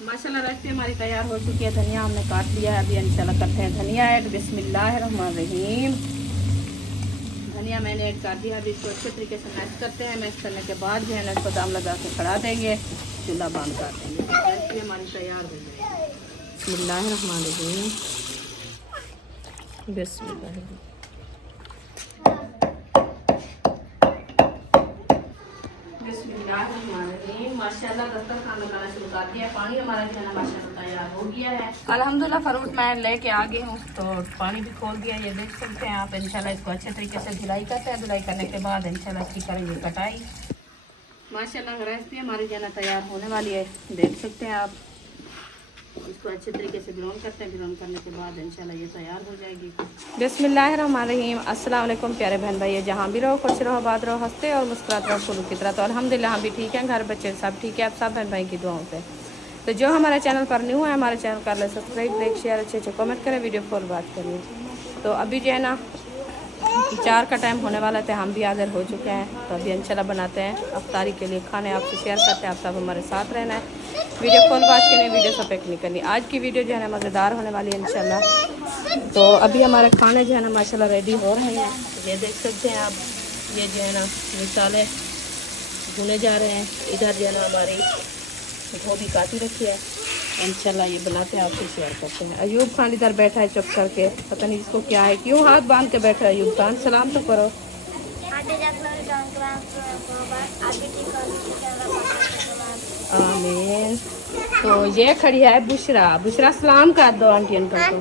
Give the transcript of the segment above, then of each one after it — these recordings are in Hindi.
माशाल्लाह रेसिपी हमारी तैयार हो चुकी है। धनिया हमने काट लिया है, अभी इंशाल्लाह करते हैं धनिया ऐड। बिस्मिल्लाहिर्रहमानिर्रहीम। धनिया मैंने ऐड कर दिया, अभी इसको अच्छे तरीके से मैश करते हैं। मैश करने के बाद जो है ना इसको दाम लगा के खड़ा देंगे, चूल्हा बंद कर देंगे। रेसिपी हमारी तैयार हो जाएगी। बिस्मिल्लाहिर्रहमानिर्रहीम। बिस्मिल्लाहिर्रहमानिर्रहीम। माशाल्लाह दस्तरखान लगाना शुरू कर दिया है। पानी हमारा जो है ना माशाल्लाह तैयार हो गया है। अल्हम्दुलिल्लाह फ्रूट मैं लेके आ गई हूँ, तो पानी भी खोल दिया। ये देख सकते हैं आप। इंशाल्लाह इसको अच्छे तरीके से धुलाई करते हैं। धुलाई करने के बाद इंशाल्लाह इसकी करेंगे कटाई। माशाल्लाह रेसिपी हमारी जो है ना तैयार होने वाली है, देख सकते हैं आप। इसको अच्छे तरीके से ग्राउंड करते हैं। ग्राउंड करने के बाद इंशाल्लाह ये तैयार हो जाएगी। बिस्मिल्लाहिर्रहमानिर्रहीम। अस्सलाम वालेकुम प्यारे बहन भाई, जहाँ भी रहो खुश रहो, आबाद रहो, हंसते और मुस्कुराते रहो फूलों की तरह। तो अल्हम्दुलिल्लाह हम भी ठीक हैं, घर बच्चे सब ठीक है। आप सब बहन भाई की दुआओं से। तो जो हमारे चैनल पर न्यू है, हमारे चैनल कर ले सब्सक्राइब, लाइक, शेयर, अच्छे अच्छे कमेंट करें, वीडियो फॉर बात करिए। तो अभी जो है ना 4 का टाइम होने वाला था, हम भी हाजिर हो चुके हैं। तो अभी इंशाल्लाह बनाते हैं अफ्तारी के लिए खाने, आपसे शेयर करते हैं। आप सब हमारे साथ रहना है, वीडियो कॉल बात करनी, वीडियो से पैक नहीं करनी। आज की वीडियो जो है ना मज़ेदार होने वाली है इंशाल्लाह। तो अभी हमारे खाने जो है ना माशाल्लाह रेडी हो रहे हैं। ये देख सकते हैं आप। ये जो है ना मसाले भुने जा रहे हैं। इधर जो है ना हमारी गोभी काटी रखी है। इंशाल्लाह ये बनाते हैं, आपसे शेयर करते हैं। अयूब खान इधर बैठा है चुप करके, पता नहीं इसको क्या है, क्यों हाथ बांध के बैठा है। अयूब खान सलाम तो करो। आमीन। तो ये खड़ी है बुशरा। बुशरा सलाम कर दो आंटी अंकल को।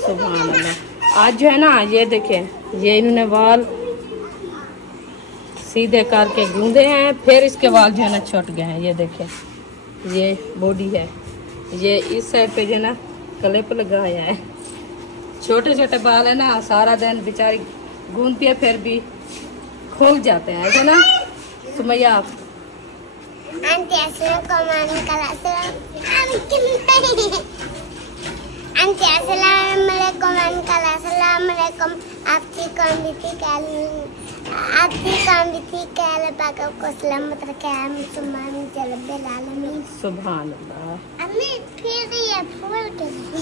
सुभान अल्लाह। आज जो है ना ये देखें, ये इन्होंने बाल सीधे करके गूंदे हैं, फिर इसके बाल जो है ना छुट गए हैं। ये देखें, ये बॉडी है। ये इस साइड पे जो है ना क्लिप लगाया है। छोटे छोटे बाल है ना, सारा दिन बेचारी गूंदती है, फिर भी खोल जाते हैं, ऐसा ना सुमैया आप। सुभान अल्लाह।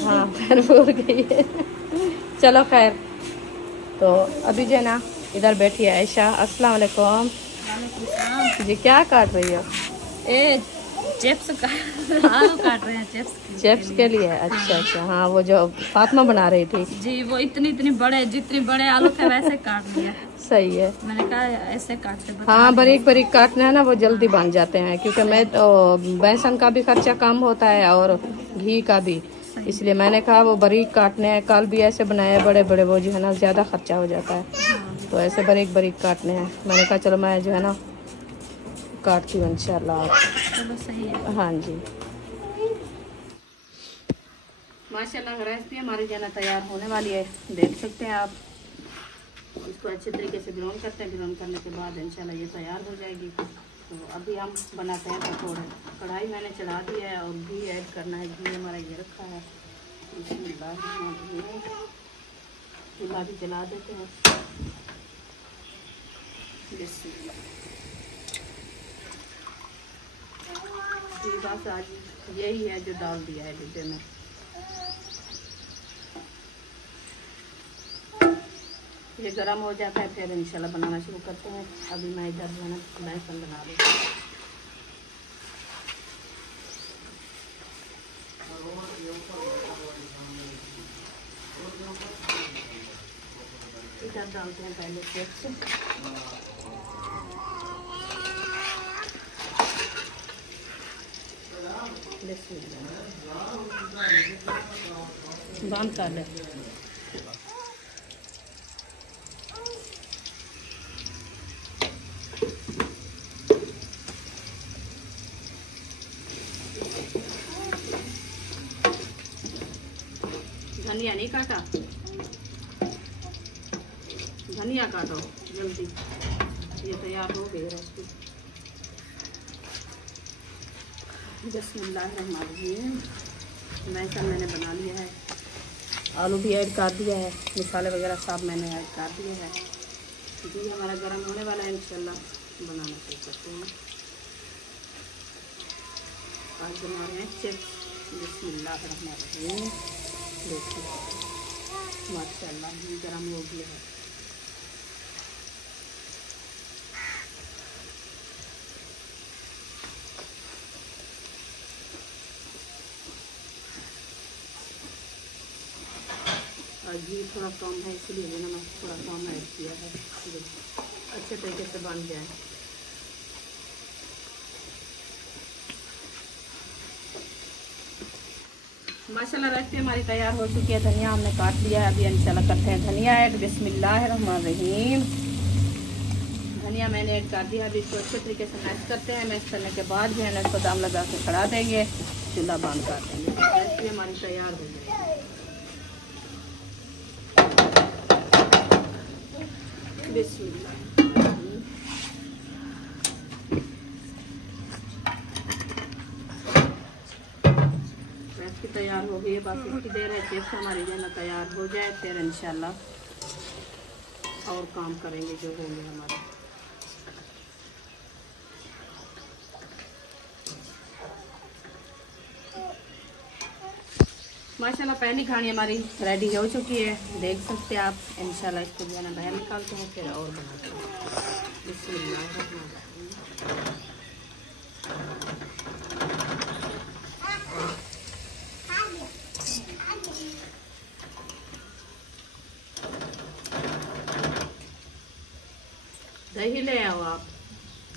हाँ फिर भूल गई है। चलो खैर। तो अभी जो है ना इधर बैठी है आयशा। अस्सलाम वालेकुम जी। क्या काट रही हो? ए चिप्स काट रहे हैं। चिप्स के लिए? अच्छा अच्छा। हाँ वो जो फातिमा बना रही थी जी, वो इतनी बड़े, जितने बड़े आलू थे वैसे काट दिया। सही है। मैंने कहा ऐसे काटते। हाँ बारीक बारीक काटना है ना, वो जल्दी बन जाते हैं। क्योंकि मैं तो बेसन का भी खर्चा कम होता है और घी का भी, इसलिए मैंने कहा वो बारीक काटने हैं। कल भी ऐसे बनाए बड़े बड़े, वो जो है ना ज़्यादा खर्चा हो जाता है। तो ऐसे बारीक बारीक काटने हैं। मैंने कहा चलो मैं जो है ना काटती हूँ इंशाल्लाह। चलो सही है। हाँ जी। माशाल्लाह रेसिपी हमारी जो है ना तैयार होने वाली है, देख सकते हैं आप। इसको अच्छे तरीके से ग्राउंड करते हैं। ग्राउंड करने के बाद इंशाल्लाह ये तैयार हो जाएगी। तो अभी हम बनाते हैं पकौड़े। कढ़ाई मैंने चढ़ा दी है और घी ऐड करना है। घी हमारा ये रखा है। चूल्हा भी जला देते हैं। बस आज यही है जो डाल दिया है डिब्बे में। ये गरम हो जाता है, फिर इंशाल्लाह बनाना शुरू करते हैं। अभी मैं इधर जो है ना बेसन बना रही हूँ। इधर डालते हैं पहले चिप्स। बंद कर ले। धनिया नहीं काटा, धनिया काटो जल्दी। ये तैयार हो गई रेसिपी। बिस्मिल्लाहिर्रहमानिर्रहीम। बेसन मैंने बना लिया है, आलू भी ऐड कर दिया है, मसाले वगैरह सब मैंने ऐड कर दिए हैं। घी हमारा गर्म होने वाला है इंशाल्लाह। बनाना शुरू करते हैं। आज बना रहे हैं चिप्स। बिस्मिल्लाहिर्रहमानिर्रहीम। देखिए माशाल्लाह घी गरम हो गया है। घी थोड़ा कम है इसलिए नमक थोड़ा कम ऐड किया है, अच्छे तरीके से बन जाए। माशाल्लाह रेसिपी हमारी तैयार हो चुकी है। धनिया हमने काट लिया है, अभी इंशाल्लाह करते हैं धनिया ऐड। बिस्मिल्लाहिर्रहमानिर्रहीम। धनिया मैंने ऐड कर दिया। अभी इसको अच्छे तरीके से मैश करते हैं। मैश करने के बाद जो है ना इसको दम लगा के खड़ा देंगे, चूल्हा बंद कर देंगे। रेसिपी हमारी तैयार हो जाएगी। रेसिपी तैयार हो गई है, बस इतनी देर है चिप्स हमारी जो है ना तैयार हो जाए, फिर इंशाल्लाह और काम करेंगे जो होंगे हमारे। माशाल्लाह पहली घानी हमारी रेडी हो चुकी है, देख सकते हैं आप। इंशाल्लाह इसको जो है ना बाहर निकालते हैं, फिर और बनाते हैं। बिस्मिल्लाह। दही ले आओ आप,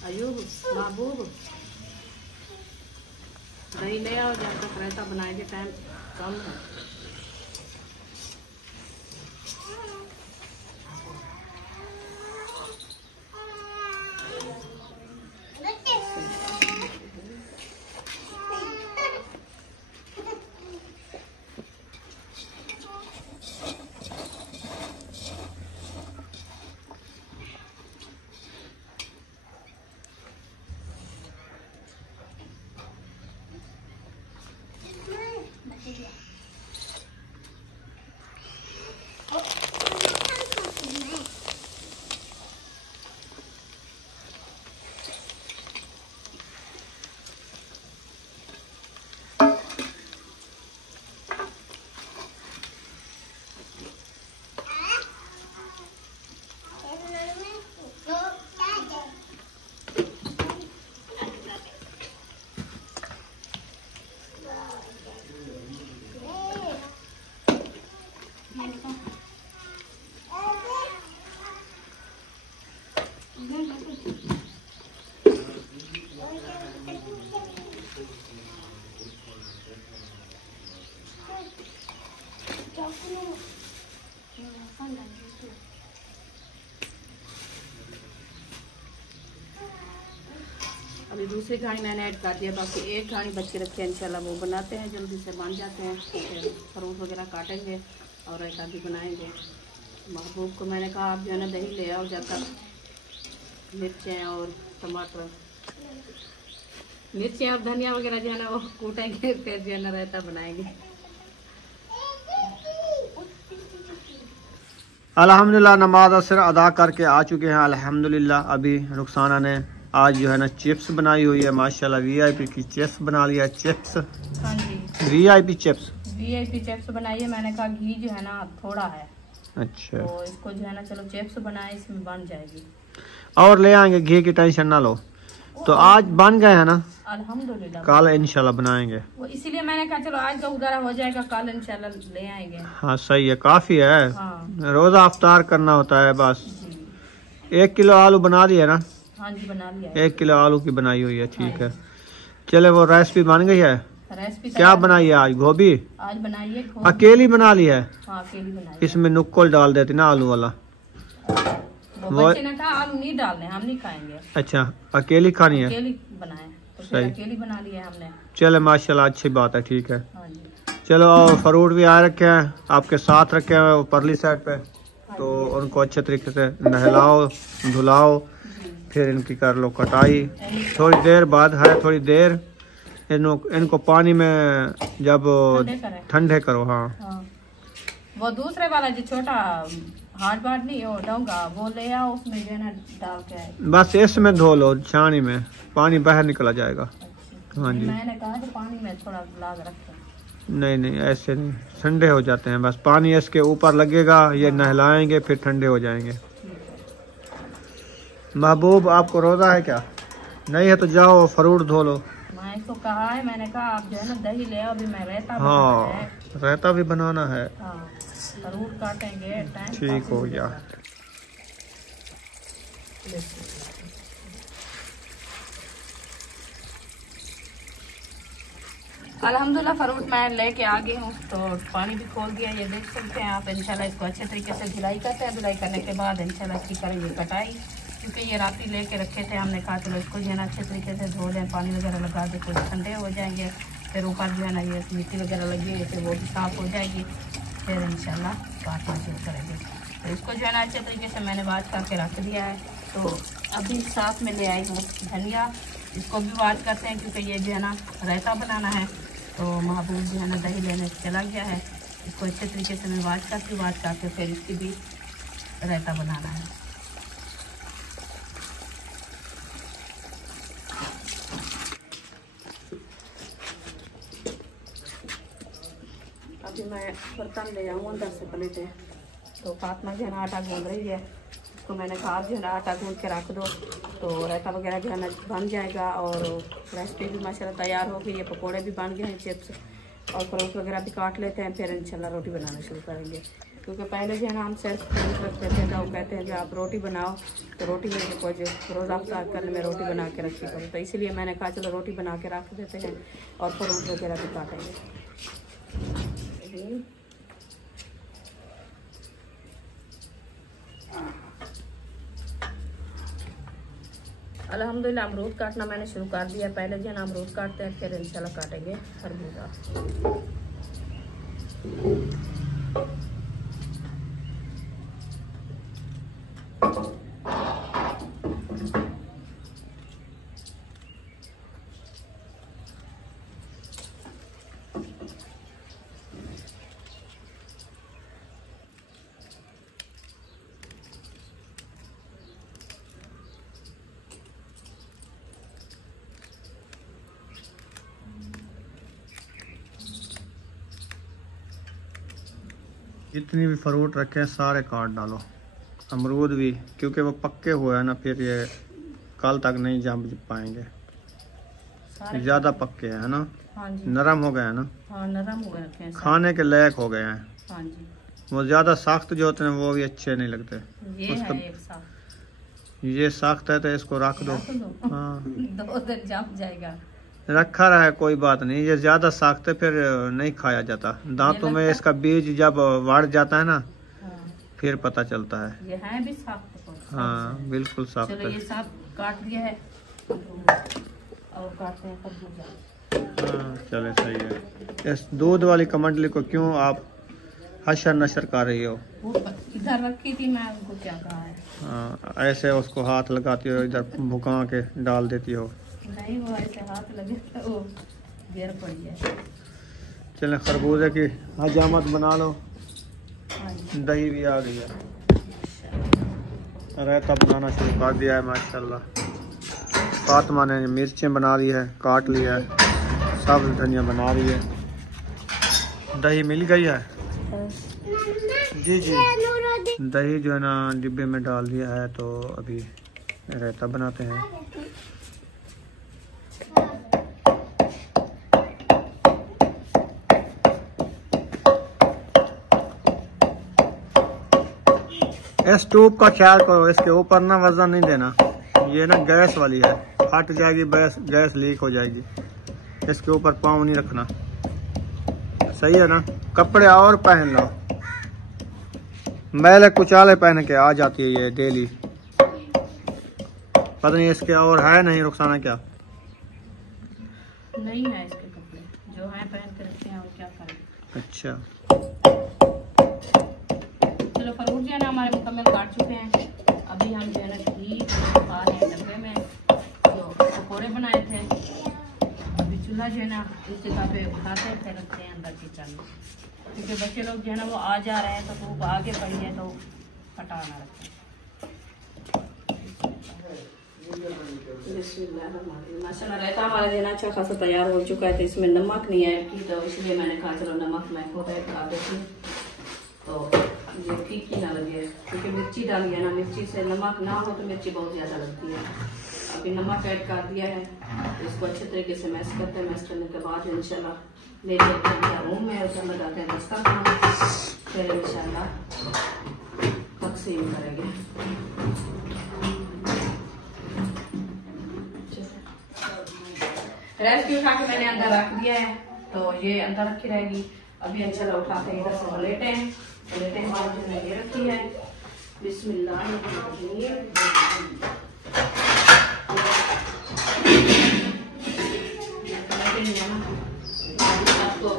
अयूब महबूब, दही ले आओ। जब तक रायता बनाएंगे टाइम कम है। अभी दूसरी घानी मैंने ऐड कर दिया, बाकी एक घानी बच के रखी है। इंशाल्लाह वो बनाते हैं, जल्दी से बन जाते हैं। तो फिर फ्रूट वगैरह काटेंगे और रायता भी बनाएंगे। महबूब को मैंने कहा आप जो है ना दही ले आओ, जब तक मिर्चें और टमाटर, मिर्चें और धनिया वगैरह जो है ना वो कूटेंगे, फिर जो है ना रायता बनाएंगे। अल्हम्दुलिल्लाह नमाज असर अदा करके आ चुके हैं। अल्हम्दुलिल्लाह अभी रुखसाना ने आज जो है ना चिप्स बनाई हुई है। माशाल्लाह वीआईपी की चिप्स बना लिया। चिप्स, हाँ जी, वीआईपी चिप्स बनाई है। मैंने कहा घी जो है ना थोड़ा है, अच्छा, तो इसको जो है ना चलो चिप्स बनाए, इसमें बन जाएगी। और ले आएंगे, घी की टेंशन ना लो। तो आज बन गए हैं ना, अल्हम्दुलिल्लाह। कल इंशाल्लाह बनाएंगे। वो इसीलिए मैंने कहा चलो आज का गुजारा हो जाएगा, कल इंशाल्लाह ले आएंगे। हाँ सही है, काफी है। हाँ। रोजा अफ्तार करना होता है बस। जी। 1 किलो आलू बना लिया ना? हाँ जी बना लिया। 1 किलो आलू की बनाई हुई है, ठीक है। चले वो रेसिपी बन गई है। रेसिपी क्या बनाई है आज? गोभी आज बनाई है। अकेली बना ली है? हाँ अकेली बनाई। इसमें नुक्कल डाल देती ना आलू वाला। वो बच्चे ने कहा आलू नहीं डालने, हम नहीं खाएंगे। अच्छा अकेली खानी है? अकेली बनाए तो फिर अकेली बना लिया हमने। चले माशाल्लाह अच्छी बात है, ठीक है। हाँ जी। चलो और फ्रूट भी आ रखे हैं आपके साथ, रखे हैं वो परली साइड पे, तो उनको अच्छे तरीके से नहलाओ धुलाओ, फिर इनकी कर लो कटाई। थोड़ी देर बाद है, थोड़ी देर इनको पानी में जब ठंडे करो। हाँ वो दूसरे वाला जो छोटा हार्ड बार नहीं हो डोंगा वो ले आओ, उसमें जो है ना डाल के आए। बस इसमें धो लो, छानी में पानी बाहर निकला जाएगा। हाँ जी, मैंने कहा कि पानी में थोड़ा लाग रखें। नहीं नहीं ऐसे नहीं, ठंडे हो जाते हैं। बस पानी इसके ऊपर लगेगा, ये नहलाएंगे फिर ठंडे हो जाएंगे। महबूब आपको रोजा है क्या? नहीं है तो जाओ फ्रूट धो लो। मैं इसको कहा है, मैंने कहा आप जो है ना दही ले आओ, अभी मैं रहता हाँ रायता भी बनाना है। हाँ फ्रूट काटेंगे, टाइम ठीक हो गया। अल्हम्दुलिल्लाह फ्रूट मैं लेके आ गई हूँ, तो पानी भी खोल दिया, ये देख सकते हैं आप। इंशाल्लाह इसको अच्छे तरीके से धुलाई करते हैं। धुलाई करने के बाद इंशाल्लाह इसकी करेंगे कटाई, क्योंकि ये रात ही लेके रखे थे। हमने कहा चलो इसको जो है ना अच्छे तरीके से धो लें, पानी वगैरह लगा दे, कुछ ठंडे हो जाएंगे। फिर ऊपर जो है ना ये मिट्टी वगैरह लगी है, फिर वो भी साफ़ हो जाएगी। फिर इंशाल्लाह काटना शुरू करेंगे। तो इसको जो है ना अच्छे तरीके से मैंने वाश करके रख दिया है। तो अभी साथ में ले आई हूँ धनिया, इसको भी वाश करते हैं, क्योंकि ये जो है ना रायता बनाना है। तो महबूब जो है ना दही लेने चला गया है, इसको अच्छे तरीके से मैं वाश करके फिर इसकी भी रायता बनाना है। अभी मैं बर्तन ले आऊँ अंदर से प्लेटें। तो फातिमा जो है ना आटा गूंद रही है, तो मैंने कहा जो है ना आटा गूंद के रख दो, तो रायता वगैरह जो है ना बन जाएगा। और रेसिपी भी माशाल्लाह तैयार हो गई है, पकोड़े भी बन गए हैं, चिप्स और फ्रूट वगैरह भी काट लेते हैं। फिर इंशाल्लाह रोटी बनाना शुरू करेंगे, क्योंकि पहले जो है ना हम सिर्फ फ्रूट रखते थे, तो कहते हैं कि आप रोटी बनाओ, तो रोटी में कुछ रोज़ा अफ्तार करने में रोटी बना के रखी करो। तो इसीलिए मैंने कहा चलो रोटी बना के रख देते हैं और फ्रूट वगैरह भी काटेंगे। अल्हम्दुलिल्लाह अमरूद काटना मैंने शुरू कर दिया। पहले जो है ना अमरूद काटते हैं, फिर इंशाल्लाह काटेंगे खरबूजा। जितनी भी फ्रूट रखे हैं सारे काट डालो, अमरूद भी, क्योंकि वो पक्के हुए हैं ना, फिर ये कल तक नहीं जम पाएंगे। ज़्यादा पक्के हैं ना? हाँ जी। नरम हो गए हैं ना? हाँ नरम हो गए रखे हैं, खाने के लायक हो गए हैं। हाँ जी। वो ज़्यादा सख्त जो होते हैं वो भी अच्छे नहीं लगते। ये है एक साथ, ये सख्त है तो इसको रख दो। हाँ 2 दिन जम जाएगा। रखा रहा है कोई बात नहीं, ये ज्यादा सख्त है फिर नहीं खाया जाता। दांतों में इसका बीज जब बढ़ जाता है ना, हाँ। फिर पता चलता है। ये है भी सख्त। हाँ बिल्कुल सख्त चलो है। ये सब काट दिया है और काटते हैं खरबूजा। हाँ चले सही है। इस दूध वाली कमंडली को क्यों आप हशर नशर कर रही हो? वो इधर रखी थी मैं, उनको क्या कहा है। हाँ ऐसे उसको हाथ लगाती हो, इधर भुका के डाल देती हो। नहीं वो ऐसे हाथ लगे तो वो गिर पड़ी है। चले खरबूजे की हजामत बना लो। हाँ जी। दही भी आ गई है, रायता बनाना शुरू कर दिया है माशाल्लाह। फातिमा ने मिर्चें बना ली है, काट ली है, सब धनिया बना रही है। दही मिल गई है? जी जी दही जो है ना डिब्बे में डाल दिया है, तो अभी रायता बनाते हैं। इस ट्यूब का ख्याल करो, इसके ऊपर ना वजन नहीं देना, ये ना गैस वाली है, फट जाएगी, गैस लीक हो जाएगी। इसके ऊपर पाँव नहीं रखना, सही है ना? कपड़े और पहन लो, मैले कुचाले पहन के आ जाती है ये डेली। पता नहीं इसके और है नहीं रुखसाना क्या? नहीं है इसके कपड़े, जो है पहन के रखते हैं और क्या करें। अच्छा चलो फ्रूट जो है ना हमारे मुकम्मल काट चुके हैं। अभी हम जो है ना घी खा रहे हैं डब्बे में, जो पकौड़े बनाए थे। अभी चूल्हा जो है ना इस जगह पे उठाते थे, रखते हैं अंदर किचन में, क्योंकि बच्चे लोग जो है ना वो आ जा रहे हैं, तो धूप आगे पड़ी है, तो पटाना रखें। माशाल्लाह रायता हमारा देना अच्छा खासा तैयार हो चुका है। तो इसमें नमक नहीं ऐड की, तो इसलिए मैंने कहा चलो नमक मैं खुद ऐड कर देती हूँ, तो ये ठीक ही ना लगे, क्योंकि मिर्ची डाली है ना, मिर्ची से नमक ना हो तो मिर्ची बहुत ज़्यादा लगती है। अभी नमक ऐड कर दिया है, तो इसको अच्छे तरीके से मैश करते हैं। मैश करने के बाद इंशाल्लाह ले चलते हैं रूम में, उसे लगाते हैं दस्तरखान, फिर इंशाल्लाह तकसीम करेंगे। रेसिपी उठा के मैंने अंदर रख दिया है, तो ये अंदर रखी रहेगी। अभी इंशाल्लाह उठा के इधर से लेटे हैं, लेटे हैं बाद जो मैंने ये रखी है। बिस्मिल्लाह आपको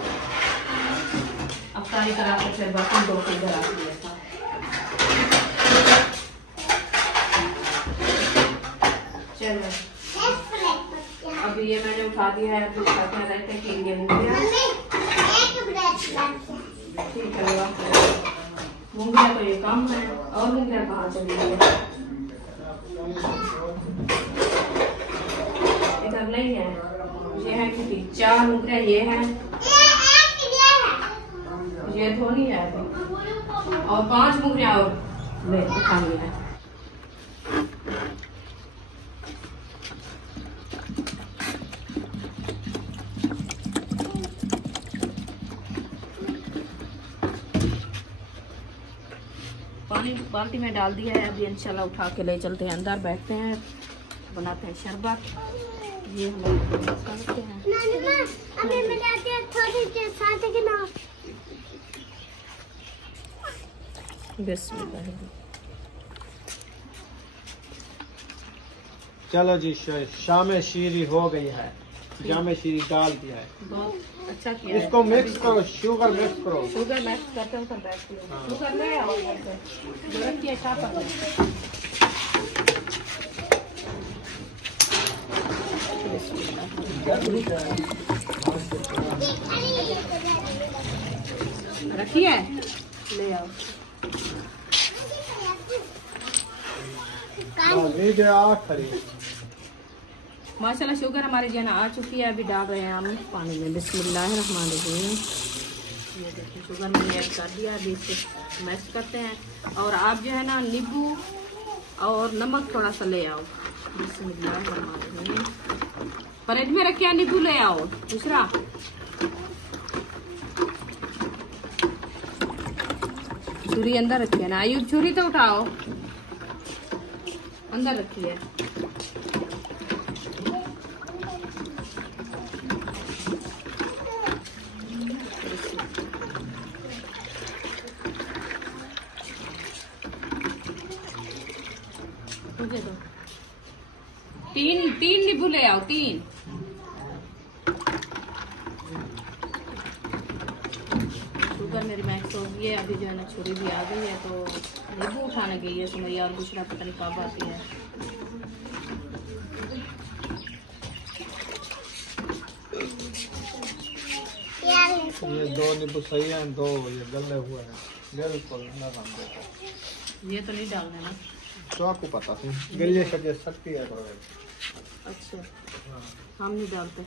अफ्तारी करा के फिर बर्तन धो के इधर रख दिया था। चलो अभी ये मैंने उठा दिया है, अभी उठाते हैं रहते के लिए मूंगिया। ठीक है, मूंगिया तो ये कम है, और मूंगिया कहाँ चली गई? इधर नहीं है, ये है क्योंकि 4 मूंगिया ये है, ये धोनी है अभी, और 5 मूंगिया और उठानी है। पानी बाल्टी में डाल दिया है, अभी इंशाल्लाह उठा के ले चलते हैं अंदर, बैठते हैं, बनाते हैं शरबत। ये हम करते हैं चलो जी, शाम शीरी हो गई है, जामे शीरी डाल दिया है, बहुत अच्छा किया। इसको मिक्स करो, शुगर मिक्स करो, शुगर मिक्स करते हैं, शुगर ले आओ जो रखी है शाह पर। रखी है, ले आओ। माशाल्लाह शुगर हमारी जो है ना आ चुकी है, अभी डाल रहे हैं हम पानी में। बिस्मिल्लाहिर्रहमानिर्रहीम। ये देखिए शुगर मैंने ऐड कर दिया, अभी इसे मैश करते हैं। और आप जो है ना नींबू और नमक थोड़ा सा ले आओ। बिस्मिल्लाहिर्रहमानिर्रहीम। फ्रिज में रखिए, नींबू ले आओ दूसरा। छुरी अंदर रखिए ना, आयु छुरी तो उठाओ, अंदर रखिए। तीन नींबू ले आओ, 3। शुगर मेरी मैक्स हो गई है, अभी जो है ना छुरी भी आ गई है, तो नींबू उठाने गई है सुमैया, और दूसरा पता नहीं कब आती है। ये 2 नींबू सही है, 2 ये गले हुए हैं, बिल्कुल नरम देखो। ये तो नहीं डालना ना, तो आपको पता थी गिल्ली सजे सकती है। अच्छा हम नहीं डालते।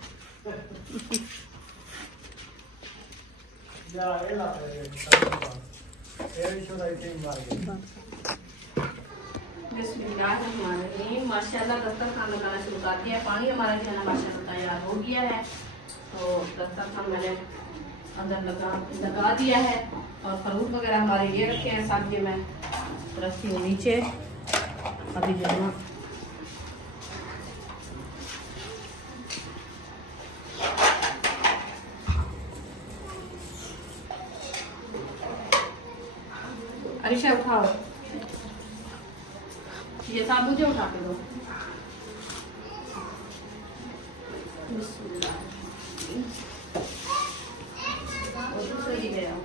माशाल्लाह दस्तरखान लगाना शुरू कर दिया है। पानी हमारा जो है ना माशाल्लाह तैयार हो गया है, तो दस्तरखान मैंने अंदर लगा दिया है। और फ्रूट वगैरह हमारे ये रखे हैं सब्जी में, रस्सी में नीचे। अभी जो है ना अरिशा उठाओ, ये सब मुझे उठा के दो। और दूसरे भी ले आओ।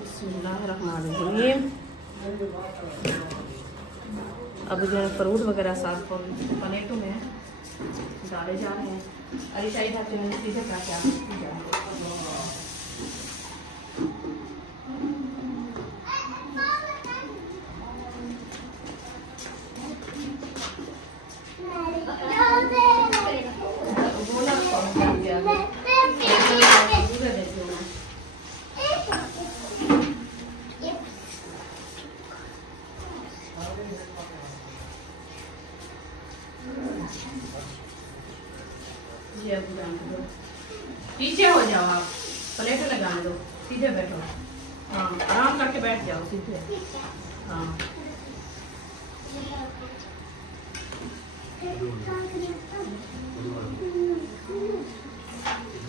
बिस्मिल्लाहिर्रहमानिर्रहीम। अब जो है फ्रूट वगैरह साफ प्लेटों में डाले जा रहे हैं। अरे शाही खाते हैं सीधे क्या पीछे हो जाओ आप, प्लेट लगाने दो, सीधे बैठो। हाँ आराम करके बैठ जाओ सीधे। हाँ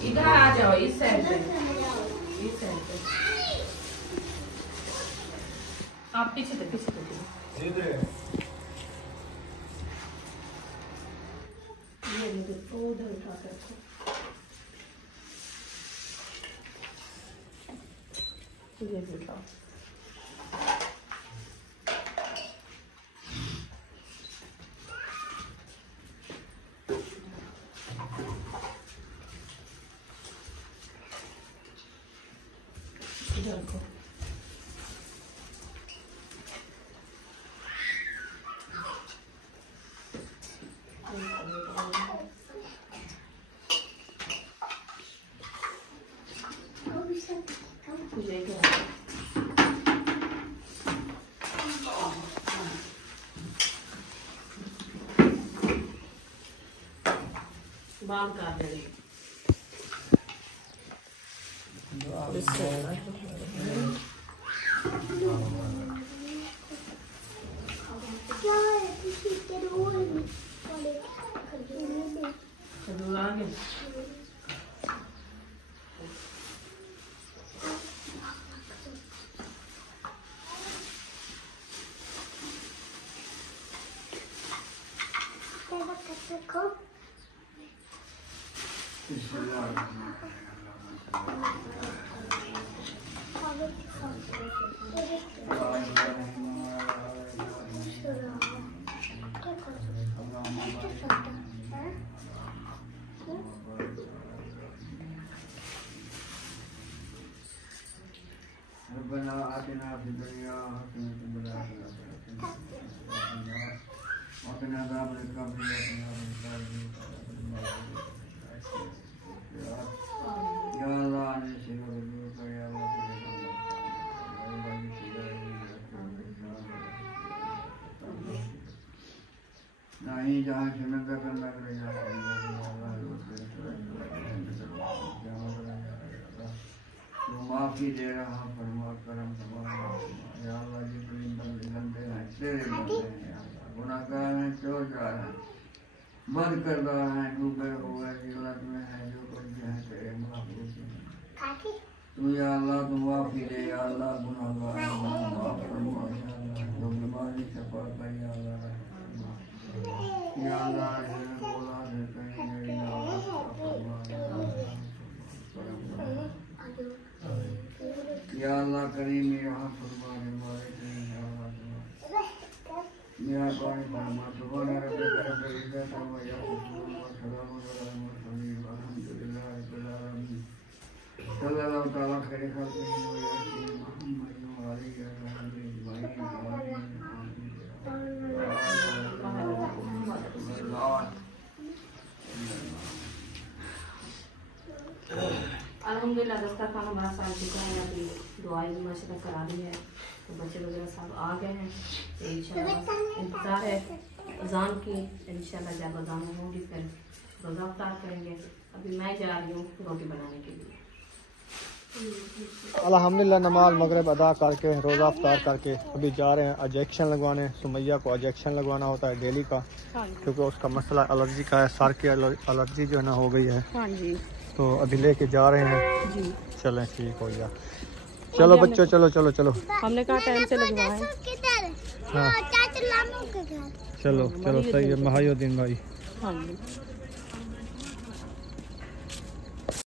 इधर आ जाओ, इस साइड पे, इस साइड पे। आप पीछे से उधर उठा कर रखो। ये उठाओ। इधर रखो। बाल काट देंगे। खजूर आ गए। नहीं जहाँ समंदर करना करेगा तो माफी दे रहा फरमा करम या अल्लाह जितने बंदे हैं तेरे बंदे हैं, गुनाहगार हैं, चोरदार हैं, बद करदार हैं, डूबे हुए गिलत में हैं, जो कुछ भी हैं तेरे महबूब हैं। तू या अल्लाह तू माफी दे या अल्लाह, गुनाहगार माफ फरमा या अल्लाह, जो बीमारी से पड़ गई या अल्लाह या अल्लाह बोला है कहीं या अल्लाह करीम यहाँ फरमाने वाले या अल्लाह पानी फरमा सुभान रब्बिक रब्बिल इज्जति अम्मा यसिफून व सलामुन अलल मुरसलीन अल्हम्दुलिल्लाहि रब्बिल आलमीन सल्लल्लाहु तआला खैर खल्क़िही व यासीन मुहम्मद व आलिहि व सहबिही अजमईन। अल्हम्दुलिल्लाह दस्तरखाना हमारा साफ चुका है। अभी दुआई भी माशाल्लाह करा दी है, तो बच्चे वगैरह सब आ गए हैं। तो इंशाल्लाह इंतज़ार है अज़ान की। इंशाल्लाह जब अज़ान होगी फिर रोज़ा अफ्तार करेंगे। अभी मैं जा रही हूँ रोटी बनाने के लिए। अल्हम्दुलिल्लाह नमाज मगरिब अदा करके रोज़ा अफ्तार करके अभी जा रहे हैं इंजेक्शन लगवाने। सुमैया को इंजेक्शन लगवाना होता है डेली का, क्योंकि उसका मसला एलर्जी का है, सर की एलर्जी जो है ना हो गई है। हाँ जी। तो अभी लेके जा रहे हैं जी। चलें ठीक हो गया। चलो बच्चों चलो चलो चलो, हमने कहा टाइम से लगवाएं। हाँ चलो चलो सही है महायुद्दीन भाई। हाँ जी।